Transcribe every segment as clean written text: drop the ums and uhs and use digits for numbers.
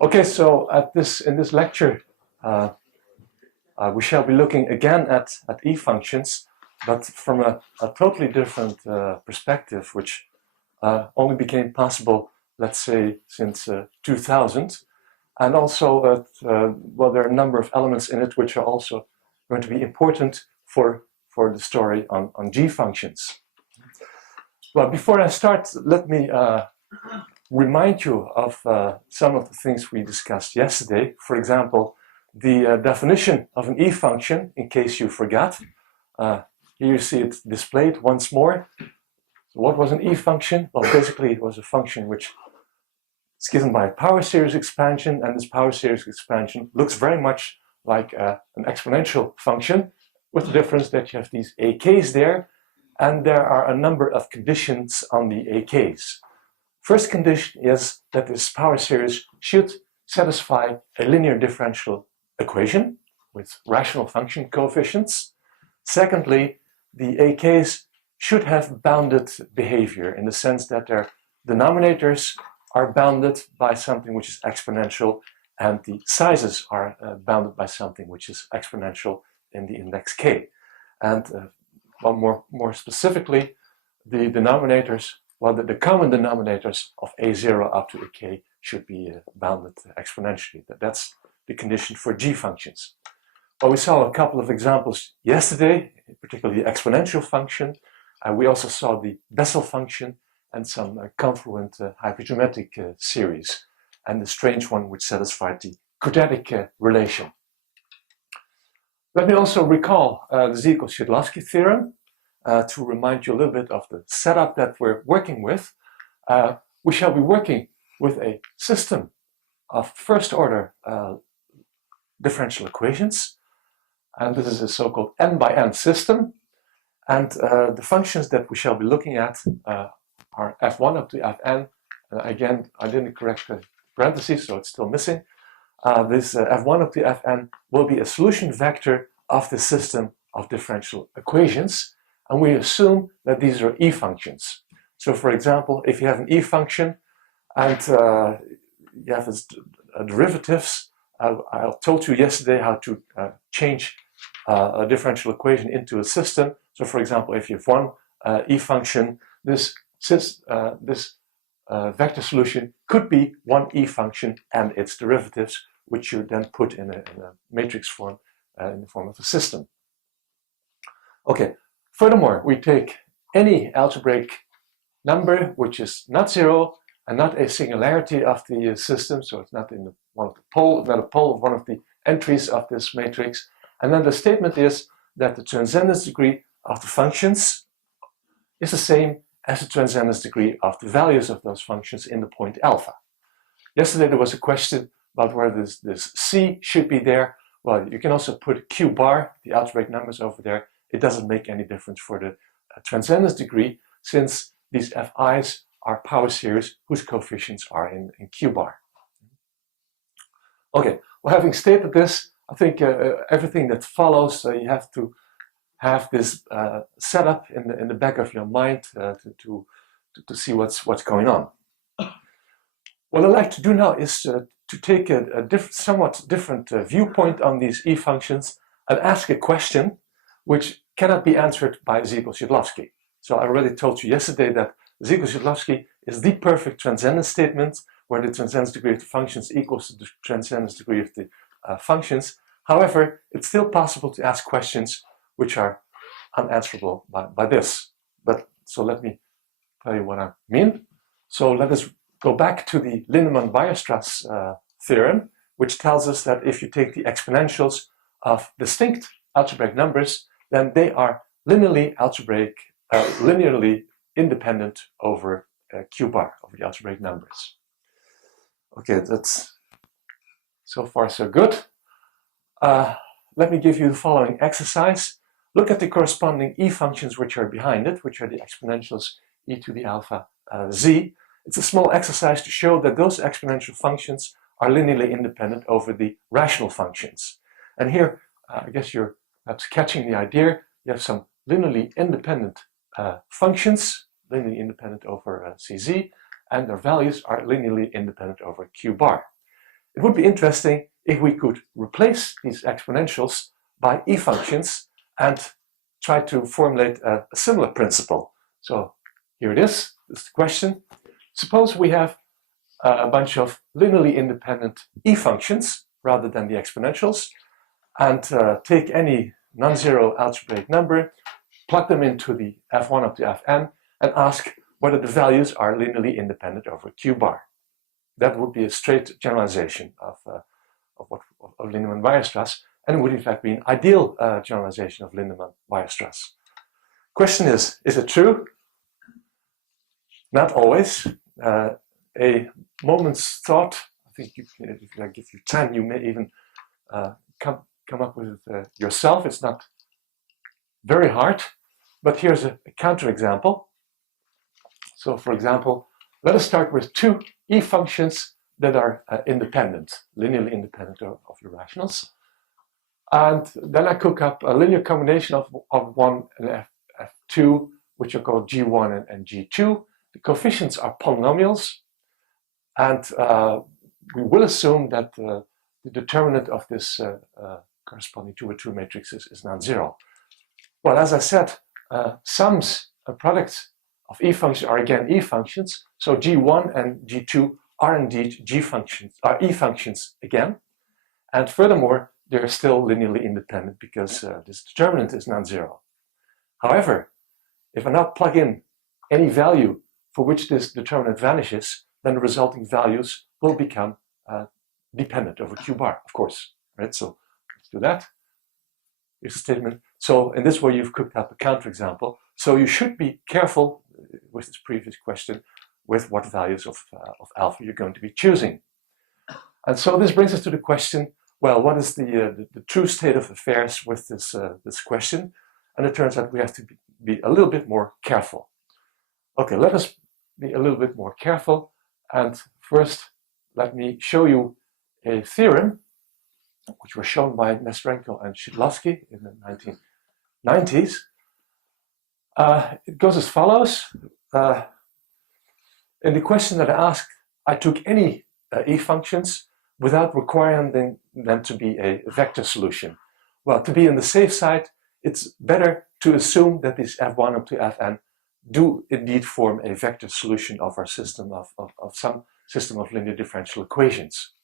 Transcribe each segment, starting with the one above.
Okay, so in this lecture, we shall be looking again at e-functions, but from a totally different perspective, which only became possible, let's say, since 2000. And also, well, there are a number of elements in it which are also going to be important for the story on g-functions. Well, before I start, let me remind you of some of the things we discussed yesterday. For example, the definition of an e-function, in case you forgot. Here you see it displayed once more. So what was an e-function? Well, basically it was a function which is given by a power series expansion, and this power series expansion looks very much like an exponential function, with the difference that you have these AKs there, and there are a number of conditions on the AKs. First condition is that this power series should satisfy a linear differential equation with rational function coefficients. Secondly, the AKs should have bounded behavior in the sense that their denominators are bounded by something which is exponential, and the sizes are bounded by something which is exponential in the index k. And well, more specifically, the denominators, well, the common denominators of a0 up to a k should be bounded exponentially. That's the condition for g-functions. Well, we saw a couple of examples yesterday, particularly the exponential function. We also saw the Bessel function and some confluent hypergeometric series, and the strange one which satisfied the quadratic relation. Let me also recall the Ziegler-Shidlovsky theorem to remind you a little bit of the setup that we're working with. We shall be working with a system of first order differential equations, and this is a so-called n by n system, and the functions that we shall be looking at are f1 up to fn. Again, I didn't correct the parentheses, so it's still missing. This f1 up to fn will be a solution vector of the system of differential equations, and we assume that these are e-functions. So for example, if you have an e-function and you have its derivatives, I told you yesterday how to change a differential equation into a system. So for example, if you have one e-function, this vector solution could be one e-function and its derivatives, which you then put in a matrix form in the form of a system. Okay, furthermore, we take any algebraic number which is not zero and not a singularity of the system, so it's not in not a pole of one of the entries of this matrix. And then the statement is that the transcendence degree of the functions is the same as the transcendence degree of the values of those functions in the point alpha. Yesterday there was a question about whether this C should be there. Well, you can also put Q bar, the algebraic numbers over there. It doesn't make any difference for the transcendence degree, since these Fi's are power series whose coefficients are in Q bar. Okay, well, having stated this, I think everything that follows, you have to have this set up in the back of your mind to see what's going on. What I'd like to do now is to take a somewhat different viewpoint on these e-functions and ask a question which cannot be answered by Ziegler-Shidlovsky. So I already told you yesterday that Ziegler-Shidlovsky is the perfect transcendence statement, where the transcendence degree of the functions equals to the transcendence degree of the functions. However, it's still possible to ask questions which are unanswerable by this. So let me tell you what I mean. So let us go back to the Lindemann-Weierstrass theorem, which tells us that if you take the exponentials of distinct algebraic numbers, then they are linearly independent over Q bar, over the algebraic numbers. Okay, that's so far so good. Let me give you the following exercise. Look at the corresponding e-functions which are behind it, which are the exponentials e to the alpha z. It's a small exercise to show that those exponential functions are linearly independent over the rational functions. And here, I guess you're perhaps catching the idea. You have some linearly independent functions, linearly independent over CZ, and their values are linearly independent over Q bar. It would be interesting if we could replace these exponentials by E functions and try to formulate a similar principle. So here it is, this is the question. Suppose we have a bunch of linearly independent E functions rather than the exponentials, and take any non-zero algebraic number, plug them into the f1 up to fn, and ask whether the values are linearly independent over Q bar. That would be a straight generalization of Linnemann-Weierstrass, and it would in fact be an ideal generalization of Linnemann-Weierstrass. Question is it true? Not always. A moment's thought, I think if I give you 10, you may even come up with it yourself. It's not very hard, but here's a counterexample. So for example, let us start with two E functions that are independent, linearly independent of the rationals. And then I cook up a linear combination of 1 and f2, which are called g1 and g2. The coefficients are polynomials, and we will assume that the determinant of this corresponding 2 by 2 matrix is non-zero. Well, as I said, sums and products of E functions are again E functions, so g1 and g2 are indeed E functions again, and furthermore, they're still linearly independent because this determinant is non-zero. However, if I now plug in any value for which this determinant vanishes, then the resulting values will become dependent over Q bar, of course, right? So let's do that. Here's a statement. So in this way, you've cooked up a counterexample. So you should be careful with this previous question with what values of alpha you're going to be choosing. And so this brings us to the question, well, what is the true state of affairs with this question? And it turns out we have to be a little bit more careful. Okay, let us be a little bit more careful. And first, let me show you a theorem which was shown by Nesterenko and Szydlowski in the 1990s. It goes as follows. In the question that I asked, I took any E functions without requiring them to be a vector solution. Well, to be on the safe side, it's better to assume that these f1 up to fn do indeed form a vector solution of our system of some system of linear differential equations.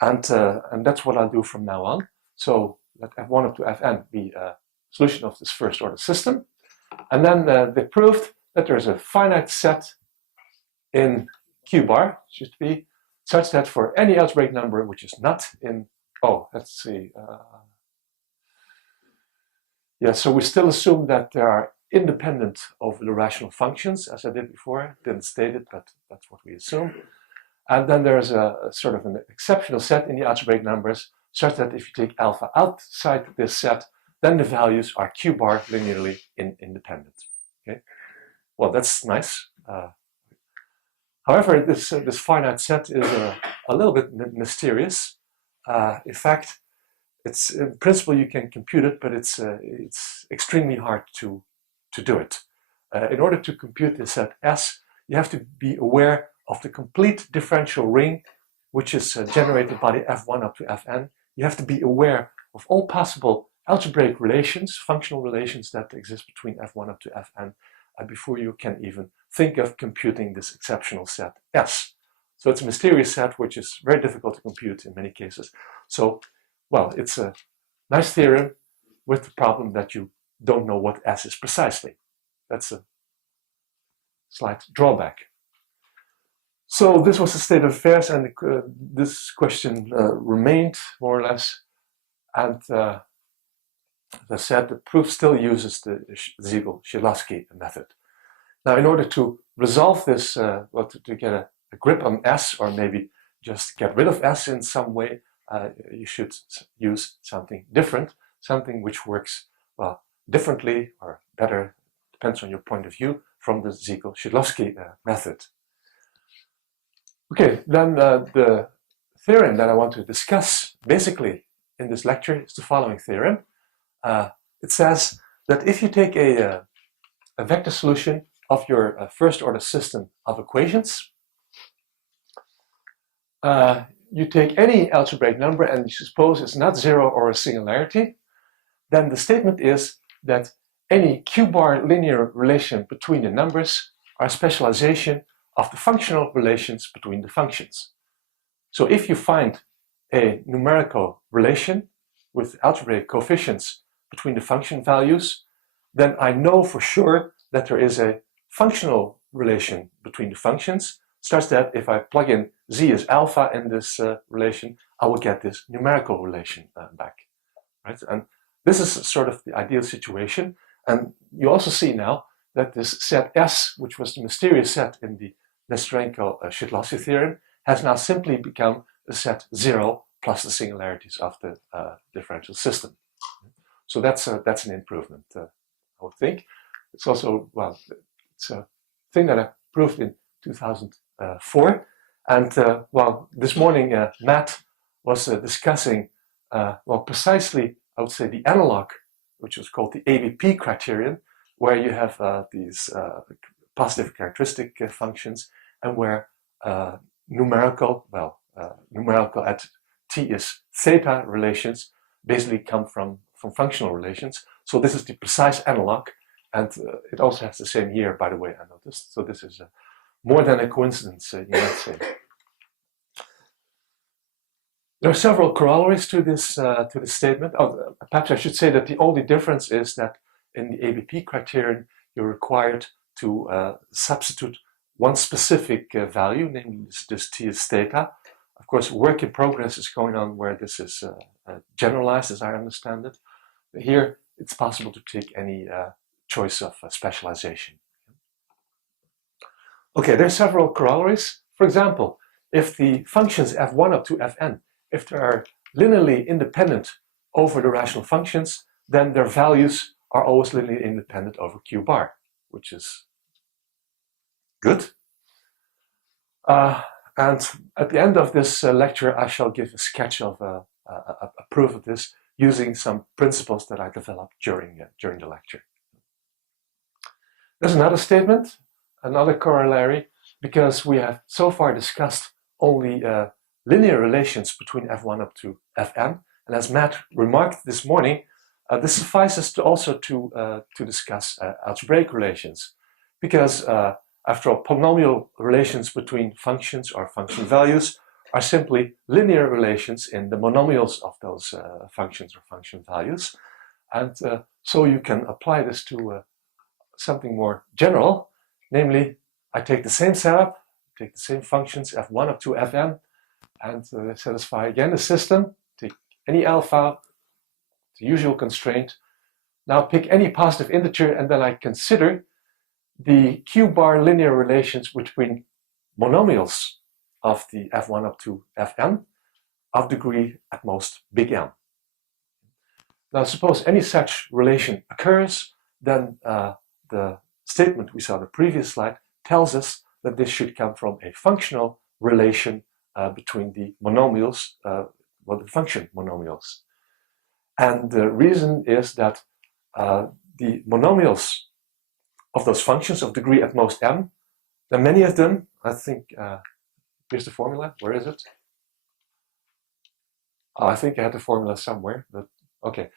And that's what I'll do from now on. So let f1 up to fn be a solution of this first order system. And then they proved that there's a finite set in Q bar, should be, such that for any algebraic number which is not in, let's see. Yeah, so we still assume that there are independent over the rational functions, as I did before. Didn't state it, but that's what we assume. And then there's a sort of an exceptional set in the algebraic numbers, such that if you take alpha outside this set, then the values are Q bar linearly independent. Okay, well, that's nice. However, this finite set is a little bit mysterious. In fact, it's in principle you can compute it, but it's extremely hard to do it. In order to compute this set S, you have to be aware of the complete differential ring, which is generated by the f1 up to fn. You have to be aware of all possible algebraic relations, functional relations that exist between f1 up to fn, before you can even think of computing this exceptional set S. So it's a mysterious set which is very difficult to compute in many cases. So, well, it's a nice theorem with the problem that you don't know what S is precisely. That's a slight drawback. So this was the state of affairs, and this question remained more or less. And as I said, the proof still uses the Ziegel-Szydlowski method. Now, in order to resolve this, to get a grip on S, or maybe just get rid of S in some way, you should use something different, something which works, well, differently or better, depends on your point of view, from the Ziegel-Szydlowski method. Okay, then the theorem that I want to discuss basically in this lecture is the following theorem. It says that if you take a vector solution of your first order system of equations. You take any algebraic number and you suppose it's not zero or a singularity, then the statement is that any q-bar linear relation between the numbers are a specialization of the functional relations between the functions. So if you find a numerical relation with algebraic coefficients between the function values, then I know for sure that there is a functional relation between the functions, such that if I plug in z as alpha in this relation, I will get this numerical relation back. Right? And this is sort of the ideal situation. And you also see now that this set S, which was the mysterious set in the Nestorenko-Szydlowski theorem, has now simply become a set 0 plus the singularities of the differential system. So that's an improvement, I would think. It's also, well, it's a thing that I proved in 2004. And well, this morning Matt was discussing, well, precisely, I would say, the analog, which was called the ABP criterion, where you have these positive characteristic functions, and where numerical at t is theta relations basically come from functional relations. So this is the precise analog, and it also has the same here, by the way, I noticed. So this is more than a coincidence, you might say. There are several corollaries to this statement. Oh, perhaps I should say that the only difference is that in the ABP criterion, you're required to substitute one specific value, namely this t is theta. Of course, work in progress is going on where this is generalized, as I understand it. Here, it's possible to take any choice of specialization. Okay, there are several corollaries. For example, if the functions f1 up to fn, if they are linearly independent over the rational functions, then their values are always linearly independent over q bar, which is good. And at the end of this lecture, I shall give a sketch of a proof of this using some principles that I developed during the lecture. There's another statement, another corollary, because we have so far discussed only linear relations between f1 up to fn, and as Matt remarked this morning, this suffices to also to discuss algebraic relations, because after all, polynomial relations between functions or function values are simply linear relations in the monomials of those functions or function values, and so you can apply this to something more general, namely, I take the same setup, take the same functions f1 up to fn, and satisfy again the system, take any alpha, the usual constraint. Now pick any positive integer, and then I consider the q-bar linear relations between monomials of the f1 up to fn of degree at most big M. Now suppose any such relation occurs, then the statement we saw in the previous slide tells us that this should come from a functional relation between the monomials, the function monomials. And the reason is that the monomials of those functions of degree at most m, there are many of them. I think, here's the formula, where is it? Oh, I think I had the formula somewhere, but okay.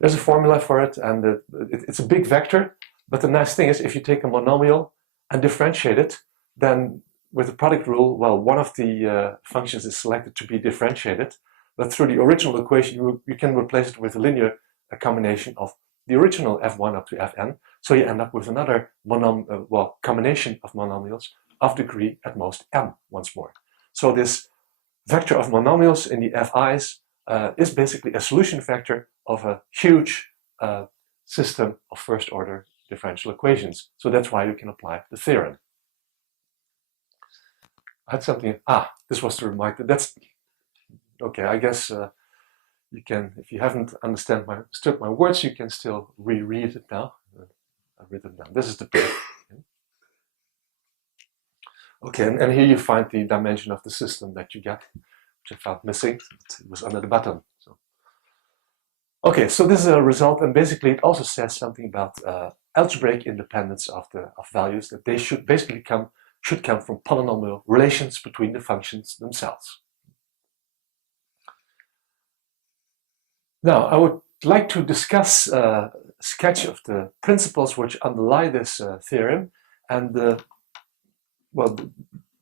There's a formula for it, and it's a big vector, but the nice thing is if you take a monomial and differentiate it, then with the product rule, well, one of the functions is selected to be differentiated, but through the original equation, you can replace it with a linear combination of the original f1 up to fn, so you end up with another combination of monomials of degree at most m once more. So this vector of monomials in the fi's is basically a solution vector of a huge system of first order differential equations. So that's why you can apply the theorem. I had something, this was the remark, that's, okay, I guess you can, if you haven't understood my words, you can still reread it now. I've written down, this is the proof. Okay, and here you find the dimension of the system that you get, which I found missing. It was under the button. So. Okay, so this is a result, and basically it also says something about algebraic independence of values, that they should basically come from polynomial relations between the functions themselves. Now, I would like to discuss a sketch of the principles which underlie this theorem, and the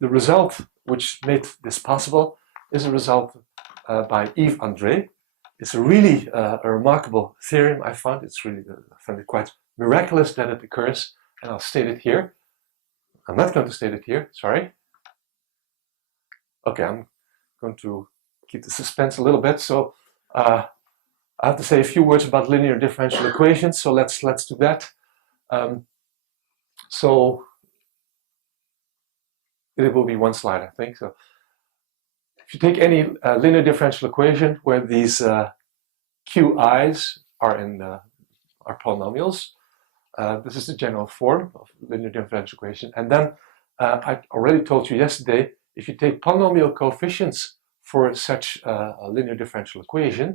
result which made this possible is a result by Yves André. It's a really a remarkable theorem, I found. It's really, I find it quite miraculous that it occurs, and I'll state it here. I'm not going to state it here, sorry. Okay, I'm going to keep the suspense a little bit. So I have to say a few words about linear differential equations, so let's do that. So it will be one slide, I think. So if you take any linear differential equation where these qi's are polynomials, this is the general form of linear differential equation. And then I already told you yesterday, if you take polynomial coefficients for such a linear differential equation,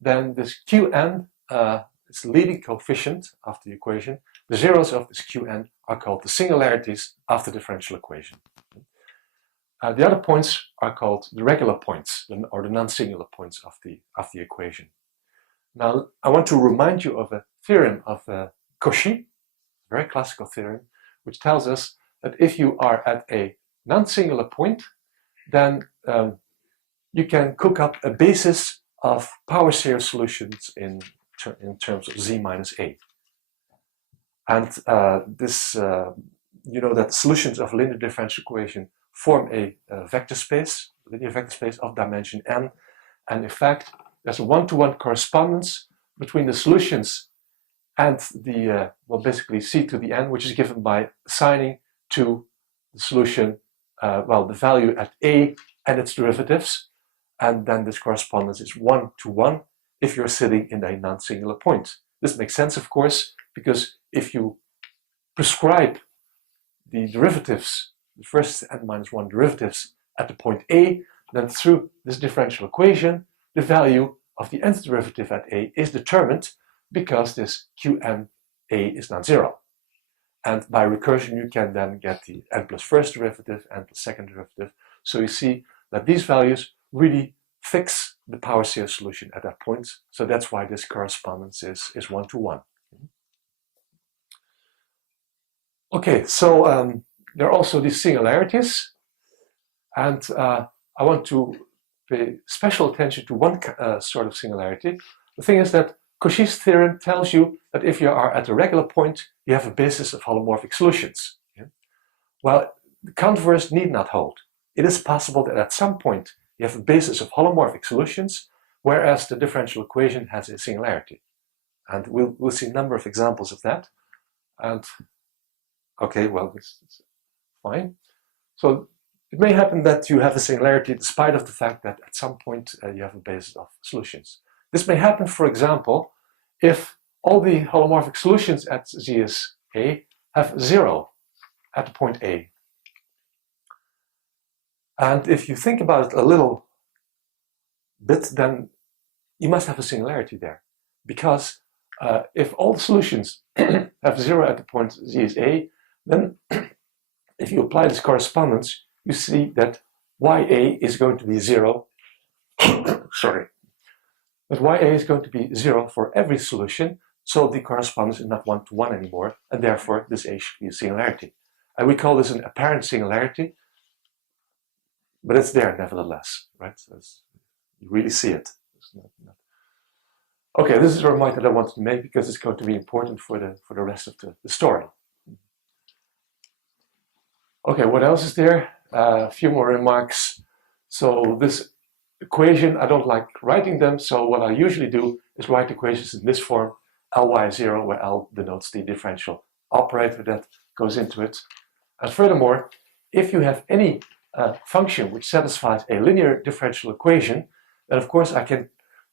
then this qn is the leading coefficient of the equation. The zeros of this qn are called the singularities of the differential equation. The other points are called the regular points, or the non-singular points of the equation. Now, I want to remind you of a theorem of Cauchy, a very classical theorem, which tells us that if you are at a non-singular point, then you can cook up a basis of power series solutions in terms of z minus a. And you know that solutions of a linear differential equation form a vector space, linear vector space of dimension n, and in fact there's a one-to-one correspondence between the solutions and the basically c to the n, which is given by assigning to the solution the value at a and its derivatives, and then this correspondence is 1-to-1 if you're sitting in a non-singular point. This makes sense, of course, because if you prescribe the derivatives, the first n minus 1 derivatives at the point a, then through this differential equation, the value of the nth derivative at a is determined because this qn a is non-zero. And by recursion, you can then get the n plus first derivative, n plus second derivative. So you see that these values really fix the power series solution at that point. So that's why this correspondence is 1-to-1. Okay, so there are also these singularities, and I want to pay special attention to one sort of singularity. The thing is that Cauchy's theorem tells you that if you are at a regular point, you have a basis of holomorphic solutions. Yeah? Well, the converse need not hold. It is possible that at some point you have a basis of holomorphic solutions, whereas the differential equation has a singularity. And we'll see a number of examples of that. And okay, well, this is fine. So it may happen that you have a singularity despite of the fact that at some point you have a basis of solutions. This may happen, for example, if all the holomorphic solutions at z is a have 0 at the point a. And if you think about it a little bit, then you must have a singularity there. Because if all the solutions have 0 at the point z is a, then if you apply this correspondence, you see that ya is going to be 0. Sorry. But ya is going to be 0 for every solution, so the correspondence is not 1-to-1 anymore, and therefore this a should be a singularity. And we call this an apparent singularity, but it's there nevertheless, right? So you really see it. Okay, this is a remark that I wanted to make because it's going to be important for the rest of the story. Okay, what else is there? A few more remarks. So this equation, I don't like writing them, so what I usually do is write equations in this form, Ly0, where L denotes the differential operator that goes into it. And furthermore, if you have any function which satisfies a linear differential equation, then of course I can,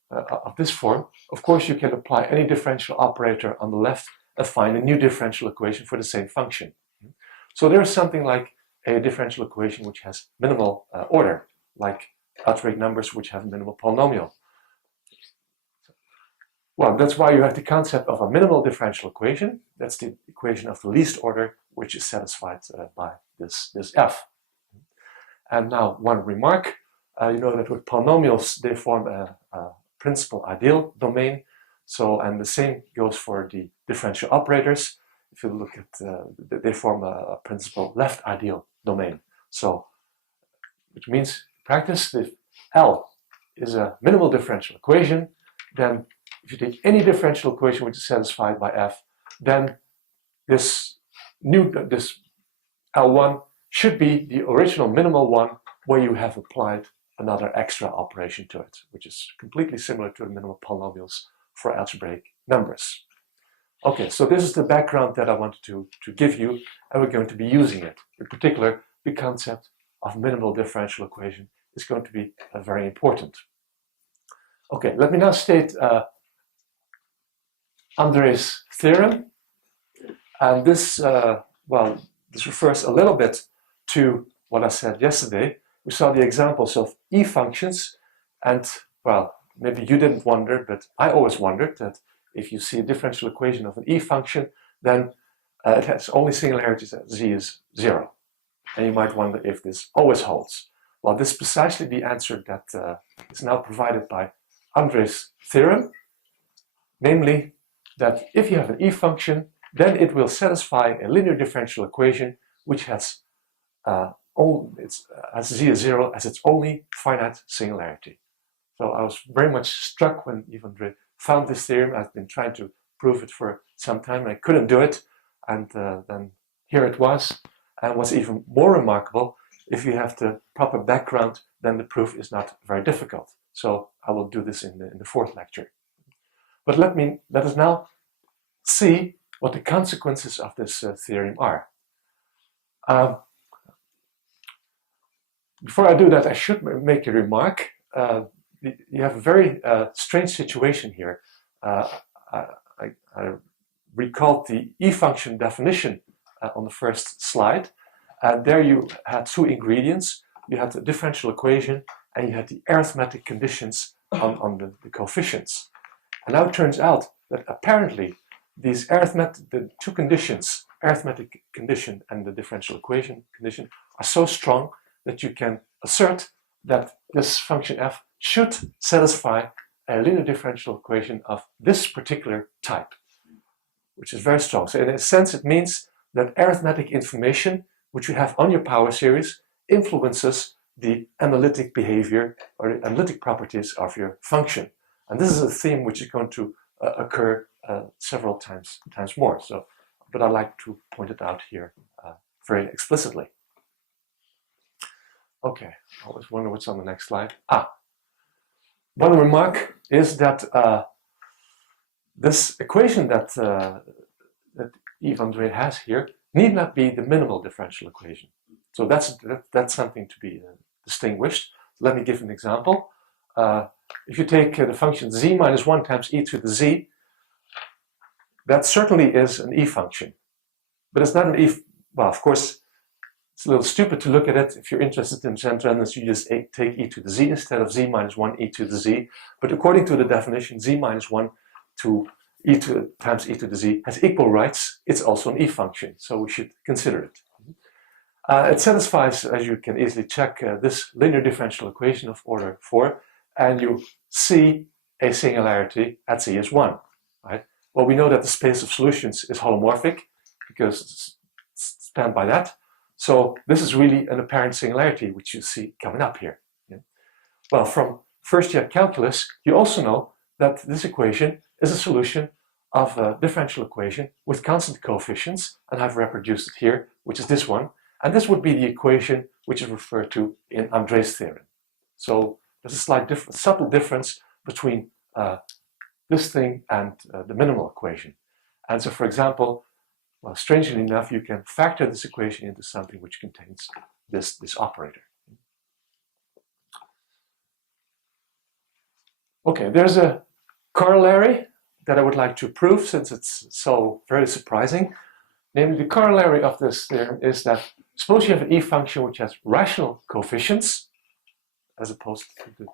of this form, of course you can apply any differential operator on the left and find a new differential equation for the same function. So there's something like a differential equation which has minimal order, like algebraic numbers which have a minimal polynomial. Well, that's why you have the concept of a minimal differential equation. That's the equation of the least order, which is satisfied by this f. And now one remark. You know that with polynomials, they form a principal ideal domain. So, and the same goes for the differential operators. If you look at, they form a principal left ideal domain. So, which means in practice, if L is a minimal differential equation, then if you take any differential equation which is satisfied by f, then this L1 should be the original minimal one where you have applied another extra operation to it, which is completely similar to the minimal polynomials for algebraic numbers. Okay, so this is the background that I wanted to give you, and we're going to be using it. In particular, the concept of minimal differential equation is going to be very important. Okay, let me now state Andre's theorem. And this, this refers a little bit to what I said yesterday. We saw the examples of E functions, and well, maybe you didn't wonder, but I always wondered that if you see a differential equation of an E function, then it has only singularities that z is 0. And you might wonder if this always holds. Well, this is precisely the answer that is now provided by Andre's theorem, namely that if you have an E function, then it will satisfy a linear differential equation which has z is 0 as its only finite singularity. So I was very much struck when Andre found this theorem. I've been trying to prove it for some time and I couldn't do it, and then here it was. And what's even more remarkable, if you have the proper background, then the proof is not very difficult. So I will do this in the fourth lecture. But let us now see what the consequences of this theorem are. Before I do that, I should make a remark. You have a very strange situation here. I recalled the E function definition on the first slide. There you had two ingredients. You had the differential equation and you had the arithmetic conditions on the coefficients. And now it turns out that apparently the two conditions, arithmetic condition and the differential equation condition, are so strong that you can assert that this function f should satisfy a linear differential equation of this particular type, which is very strong. So in a sense, it means that arithmetic information which you have on your power series influences the analytic behavior or the analytic properties of your function. And this is a theme which is going to occur several times more. So, but I like to point it out here very explicitly. Okay, I always wonder what's on the next slide. One remark is that this equation that Andre has here need not be the minimal differential equation. So that's something to be distinguished. Let me give an example. If you take the function z minus 1 times e to the z, that certainly is an E function. But it's not an E, well, of course, it's a little stupid to look at it. If you're interested in randomness, you just take e to the z instead of z minus 1 e to the z. But according to the definition, z minus 1 times e to the z has equal rights. It's also an E function, so we should consider it. It satisfies, as you can easily check, this linear differential equation of order 4, and you see a singularity at z is 1. Right? Well, we know that the space of solutions is holomorphic because it's spanned by that. So this is really an apparent singularity, which you see coming up here. Yeah. Well, from first year calculus, you also know that this equation is a solution of a differential equation with constant coefficients, and I've reproduced it here, which is this one. And this would be the equation which is referred to in Andre's theorem. So there's a slight subtle difference between this thing and the minimal equation. And so, for example, well, strangely enough, you can factor this equation into something which contains this operator. Okay, there's a corollary that I would like to prove since it's so very surprising. Namely, the corollary of this theorem is that suppose you have an E function which has rational coefficients, as opposed to the,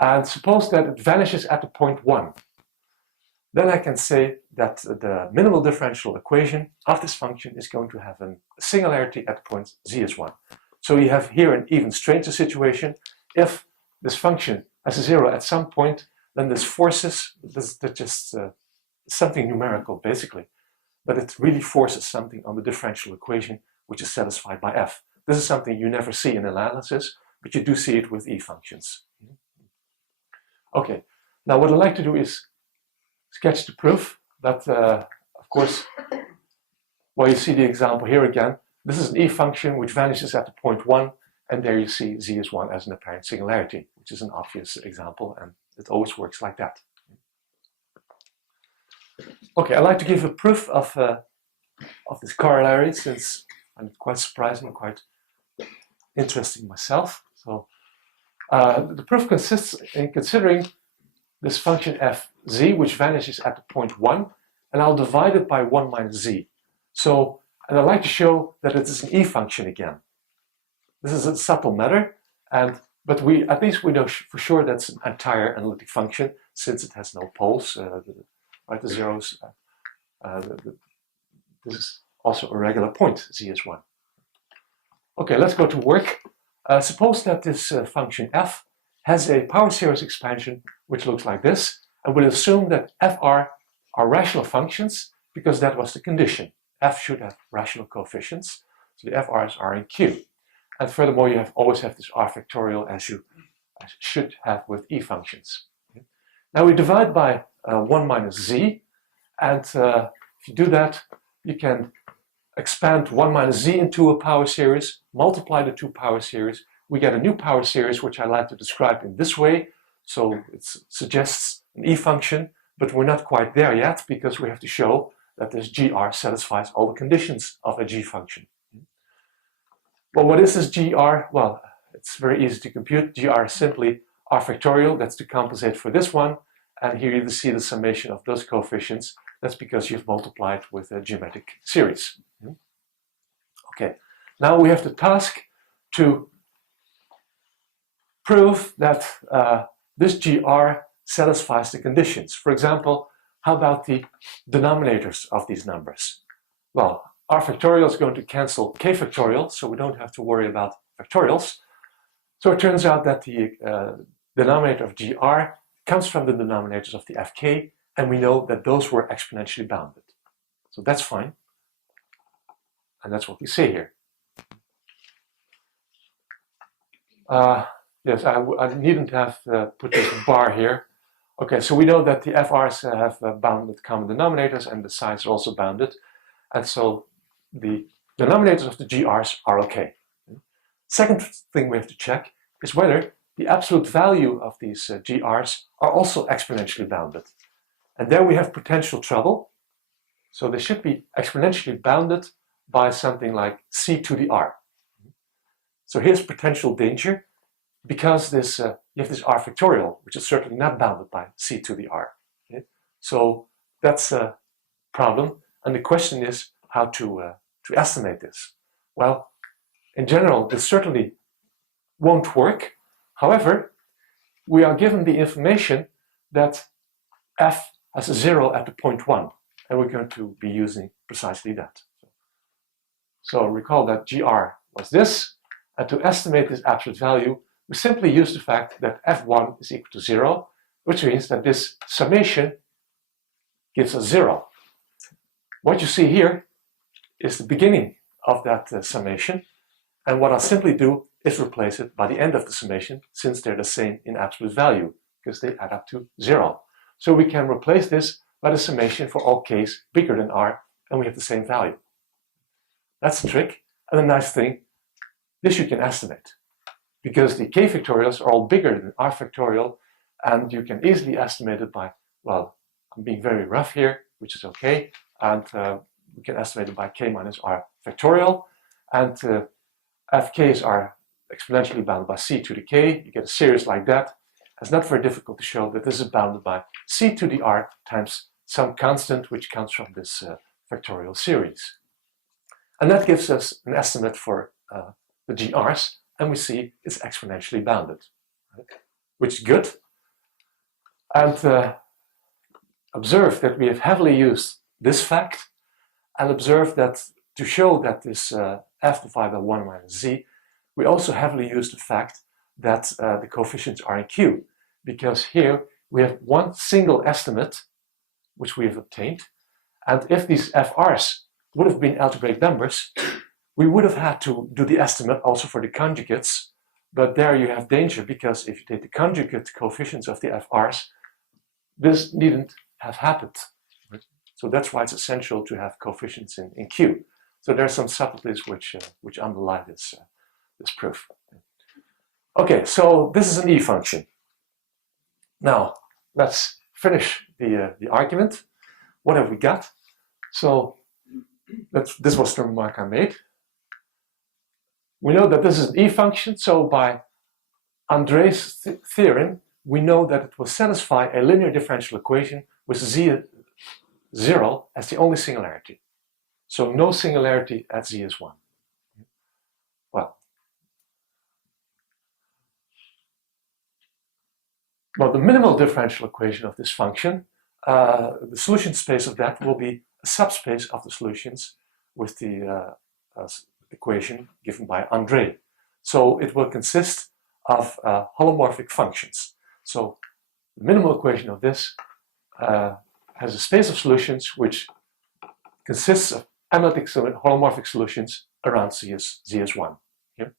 and suppose that it vanishes at the point 1. then I can say that the minimal differential equation of this function is going to have a singularity at the point z is 1. So you have here an even stranger situation. If this function has a 0 at some point, then this forces, that's just something numerical basically, but it really forces something on the differential equation which is satisfied by f. This is something you never see in analysis, but you do see it with e functions. Okay, now what I'd like to do is sketch the proof, but of course, well, you see the example here again. This is an e function which vanishes at the point 1, and there you see z is 1 as an apparent singularity, which is an obvious example, and it always works like that. Okay, I'd like to give a proof of this corollary, since I'm quite surprising and quite interesting myself. So the proof consists in considering this function fz, which vanishes at the point 1, and I'll divide it by 1 minus z. So, and I'd like to show that it is an e function again. This is a subtle matter, but at least we know for sure that's an entire analytic function, since it has no poles, right, the zeros. This is also a regular point, z is 1. Okay, let's go to work. Suppose that this function f has a power series expansion which looks like this, and we'll assume that fr are rational functions because that was the condition. F should have rational coefficients, so the FRs are in Q. And furthermore, you always have this R factorial as you should have with E functions. Now we divide by 1 minus z, and if you do that, you can expand 1 minus z into a power series, multiply the two power series, we get a new power series which I like to describe in this way. So it suggests an E function, but we're not quite there yet because we have to show that this GR satisfies all the conditions of a G function. Well, what is this GR? Well, it's very easy to compute. GR is simply R factorial, that's to compensate for this one, and here you see the summation of those coefficients. That's because you've multiplied with a geometric series. Okay, now we have the task to prove that this GR satisfies the conditions. For example, how about the denominators of these numbers? Well, R factorial is going to cancel K factorial, so we don't have to worry about factorials. So it turns out that the denominator of GR comes from the denominators of the FK, and we know that those were exponentially bounded. So that's fine. And that's what we say here. Yes, I needn't have put this bar here. Okay, so we know that the FRs have bounded common denominators and the sides are also bounded. And so the denominators of the GRs are okay. Second thing we have to check is whether the absolute value of these GRs are also exponentially bounded. And there we have potential trouble. So they should be exponentially bounded by something like C to the R. So here's potential danger, because this you have this R factorial, which is certainly not bounded by C to the R. Okay? So that's a problem, and the question is how to estimate this. Well, in general, this certainly won't work. However, we are given the information that f has a 0 at the point 1, and we're going to be using precisely that. So recall that GR was this, and to estimate this absolute value, we simply use the fact that f1 is equal to 0, which means that this summation gives us 0. What you see here is the beginning of that summation, and what I'll simply do is replace it by the end of the summation, since they're the same in absolute value, because they add up to 0. So we can replace this by the summation for all k's bigger than r, and we have the same value. That's the trick, and the nice thing, this you can estimate, because the k factorials are all bigger than r factorial, and you can easily estimate it by, well, I'm being very rough here, which is okay, and we can estimate it by k minus r factorial, and fk's are exponentially bounded by c to the k. You get a series like that. It's not very difficult to show that this is bounded by c to the r times some constant which comes from this factorial series. And that gives us an estimate for the GRs, and we see it's exponentially bounded, right? Which is good. And observe that we have heavily used this fact, and observe that to show that this f divided by 1 minus z, we also heavily use the fact that the coefficients are in Q, because here we have one single estimate which we have obtained, and if these FRs would have been algebraic numbers, we would have had to do the estimate also for the conjugates, but there you have danger, because if you take the conjugate coefficients of the FRs, this needn't have happened. So that's why it's essential to have coefficients in Q. So there are some subtleties which underlie this proof. Okay, so this is an E function. Now, let's finish the argument. What have we got? So, this was the remark I made. We know that this is an E function, so by Andre's theorem, we know that it will satisfy a linear differential equation with z 0 as the only singularity. So no singularity at z is 1. Well, the minimal differential equation of this function, the solution space of that will be a subspace of the solutions with the equation given by Andre. So it will consist of holomorphic functions. So the minimal equation of this has a space of solutions which consists of analytic holomorphic solutions around z is 1. Okay?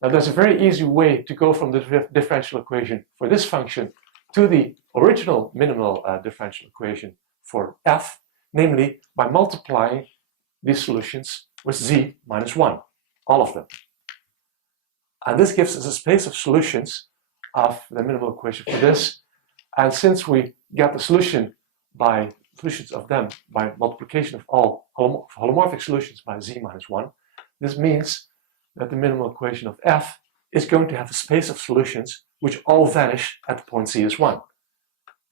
Now there's a very easy way to go from the differential equation for this function to the original minimal differential equation for f, namely by multiplying these solutions with z minus 1, all of them. And this gives us a space of solutions of the minimal equation for this. And since we get the solutions of them by multiplication of all holomorphic solutions by z minus 1, this means that the minimal equation of f is going to have a space of solutions which all vanish at the point z is 1.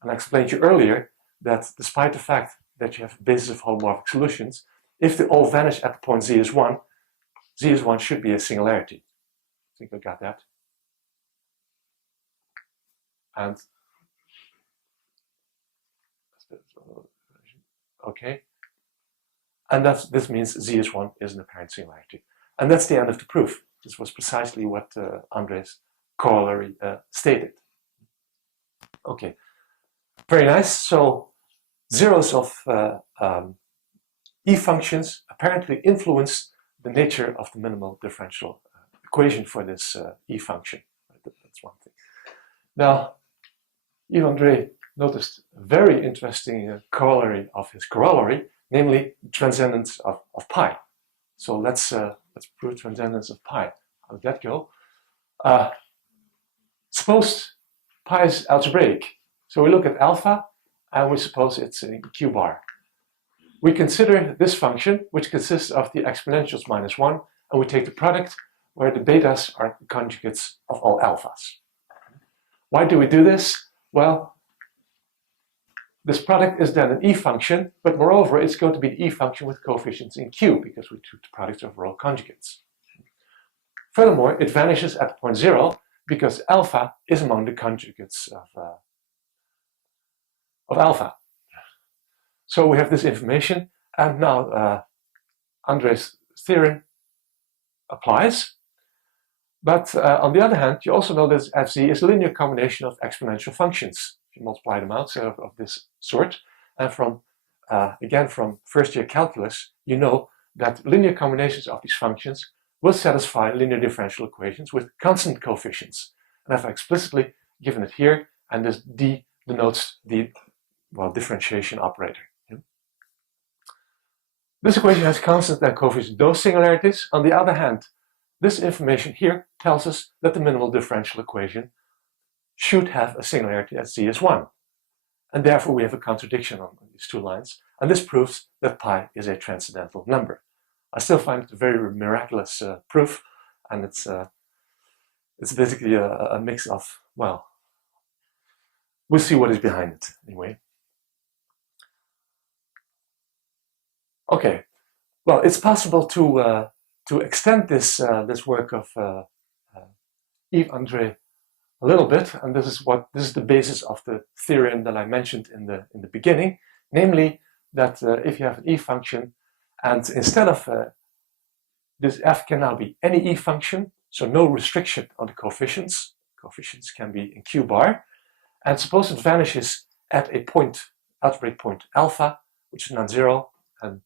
And I explained to you earlier that despite the fact that you have a basis of holomorphic solutions, if they all vanish at the point z is 1 should be a singularity. I think I got that. And okay. And this means z is 1 is an apparent singularity. And that's the end of the proof. This was precisely what Andre's corollary stated. Okay, very nice. So zeros of E functions apparently influence the nature of the minimal differential equation for this E function. That's one thing. Now, Yves Andre noticed a very interesting corollary of his corollary, namely transcendence of pi. So let's prove transcendence of pi. How did that go? Suppose pi is algebraic. So we look at alpha and we suppose it's in Q bar. We consider this function, which consists of the exponentials minus 1, and we take the product where the betas are the conjugates of all alphas. Why do we do this? Well, this product is then an E function, but moreover, it's going to be an E function with coefficients in Q, because we took the products over all conjugates. Furthermore, it vanishes at point 0, because alpha is among the conjugates of alpha. So we have this information, and now Andre's theorem applies. But on the other hand, you also know that fz is a linear combination of exponential functions. If you multiply them out of this sort, and from again from first year calculus, you know that linear combinations of these functions will satisfy linear differential equations with constant coefficients. And I've explicitly given it here, and this d denotes the differentiation operator. This equation has constant and coefficient no singularities. On the other hand, this information here tells us that the minimal differential equation should have a singularity at z is 1. And therefore we have a contradiction on these two lines. And this proves that pi is a transcendental number. I still find it a very miraculous proof, and it's basically a mix of, well, we'll see what is behind it anyway. Okay, well, it's possible to extend this work of Yves Andre a little bit, and this is the basis of the theorem that I mentioned in the beginning, namely that if you have an e function, and instead of this f can now be any e function, so no restriction on the coefficients. Coefficients can be in q bar, and suppose it vanishes at a point, algebraic point alpha, which is non-zero, and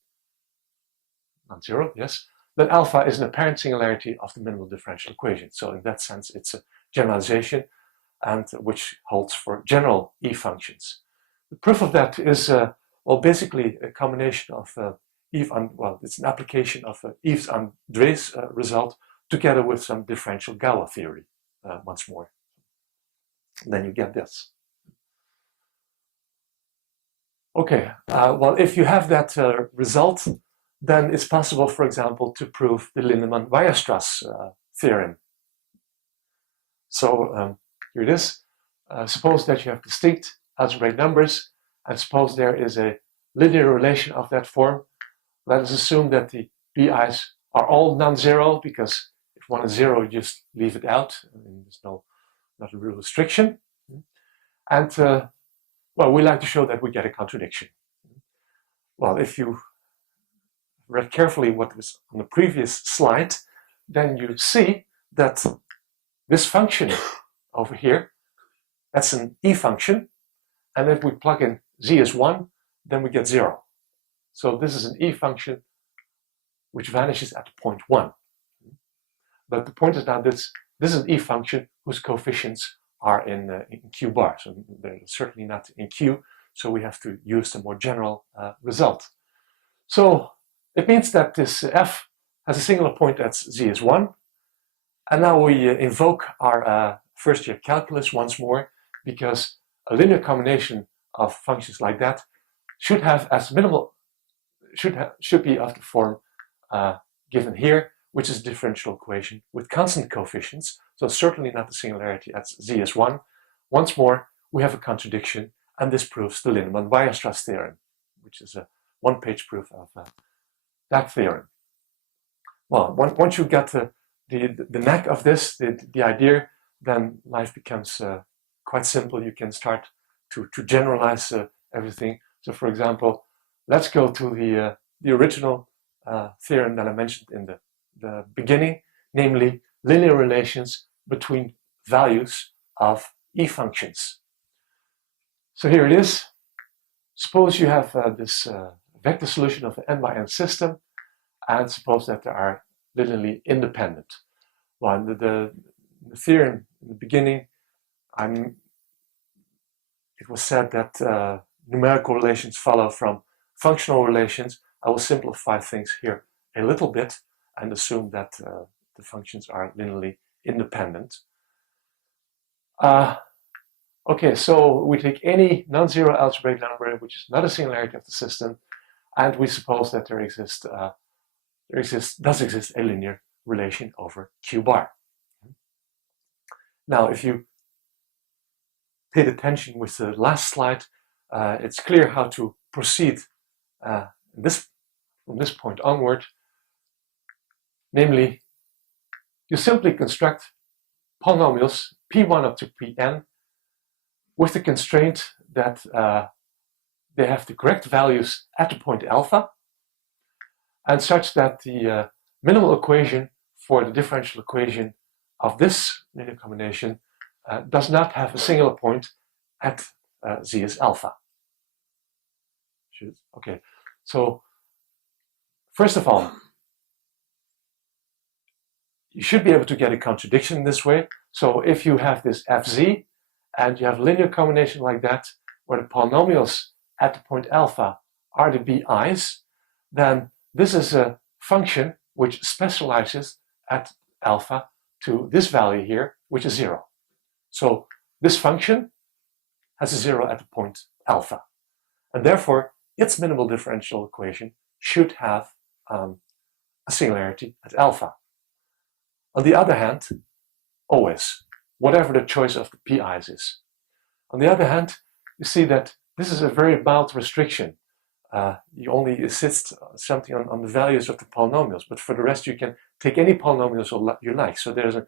non-zero, yes, then alpha is an apparent singularity of the minimal differential equation. So in that sense, it's a generalization, and which holds for general e functions. The proof of that is, well, basically a combination of it's an application of Yves André's result together with some differential Galois theory once more. And then you get this. Okay, well, if you have that result, then it's possible, for example, to prove the Lindemann-Weierstrass theorem. So here it is. Suppose that you have distinct algebraic numbers, and suppose there is a linear relation of that form. Let us assume that the bi's are all non-zero, because if one is zero, you just leave it out. There's not a real restriction. And well, we like to show that we get a contradiction. Well, if you read carefully what was on the previous slide, then you see that this function over here, that's an e function, and if we plug in z as 1, then we get 0. So this is an e function which vanishes at point 1. But the point is now this is an e function whose coefficients are in q bar, so they're certainly not in q, so we have to use the more general result. So it means that this f has a singular point at z is 1, and now we invoke our first year calculus once more, because a linear combination of functions like that should have as minimal, should be of the form given here, which is a differential equation with constant coefficients, so certainly not the singularity at z is 1. Once more, we have a contradiction, and this proves the Lindemann-Weierstrass theorem, which is a one-page proof of that theorem. Well, once you get the knack of this, the idea, then life becomes quite simple. You can start to generalize everything. So, for example, let's go to the original theorem that I mentioned in the beginning, namely linear relations between values of e functions. So here it is. Suppose you have this vector solution of an n by n system, and suppose that they are linearly independent. Well, the theorem in the beginning, it was said that numerical relations follow from functional relations. I will simplify things here a little bit and assume that the functions are linearly independent. Okay, so we take any non-zero algebraic number which is not a singularity of the system, and we suppose that there does exist a linear relation over q bar. Now, if you paid attention with the last slide, it's clear how to proceed from this point onward. Namely, you simply construct polynomials p1 up to pn with the constraint that they have the correct values at the point alpha, and such that the minimal equation for the differential equation of this linear combination does not have a singular point at z is alpha. Okay, so first of all, you should be able to get a contradiction this way. So if you have this fz and you have a linear combination like that, where the polynomials at the point alpha are the bi's, then this is a function which specializes at alpha to this value here, which is 0. So this function has a 0 at the point alpha, and therefore its minimal differential equation should have a singularity at alpha. On the other hand, always, whatever the choice of the pi's is. On the other hand, you see that this is a very mild restriction. You only insist something on the values of the polynomials, but for the rest you can take any polynomials you like. So there's a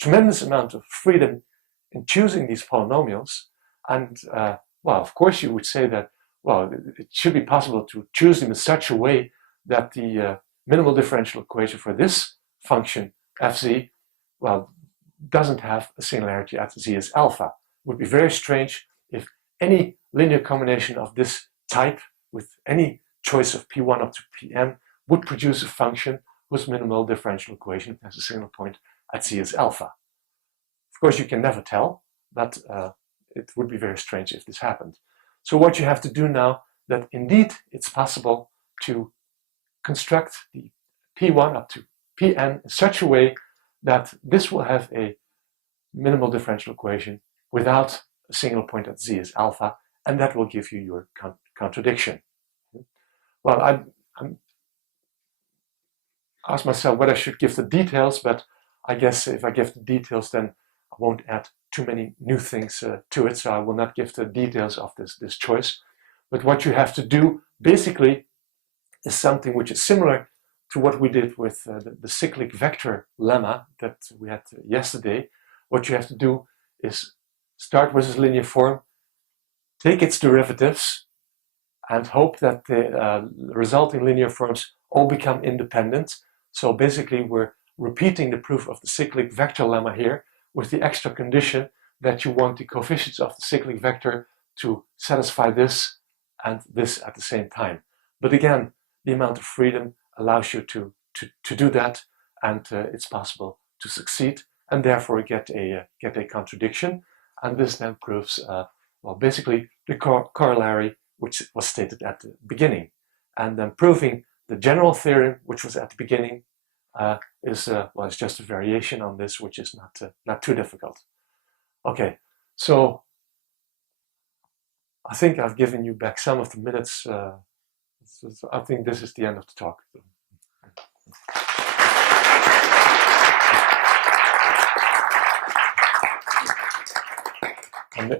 tremendous amount of freedom in choosing these polynomials. And well, of course, you would say that, well, it should be possible to choose them in such a way that the minimal differential equation for this function, fz, well, doesn't have a singularity at z as alpha. It would be very strange if any linear combination of this type with any choice of p1 up to pn would produce a function whose minimal differential equation has a single point at z as alpha. Of course, you can never tell, but it would be very strange if this happened. So what you have to do now, that indeed it's possible to construct the p1 up to pn in such a way that this will have a minimal differential equation without a single point at z as alpha, and that will give you your contradiction. Well, I asked myself whether I should give the details, but I guess if I give the details, then I won't add too many new things to it, so I will not give the details of this choice. But what you have to do, basically, is something which is similar to what we did with the cyclic vector lemma that we had yesterday. What you have to do is start with this linear form, take its derivatives, and hope that the resulting linear forms all become independent. So basically, we're repeating the proof of the cyclic vector lemma here with the extra condition that you want the coefficients of the cyclic vector to satisfy this and this at the same time. But again, the amount of freedom allows you to do that, and it's possible to succeed and therefore get a contradiction. And this then proves, well, basically the corollary which was stated at the beginning. And then proving the general theorem, which was at the beginning, is well, it's just a variation on this, which is not too difficult. Okay, so I think I've given you back some of the minutes. So I think this is the end of the talk. And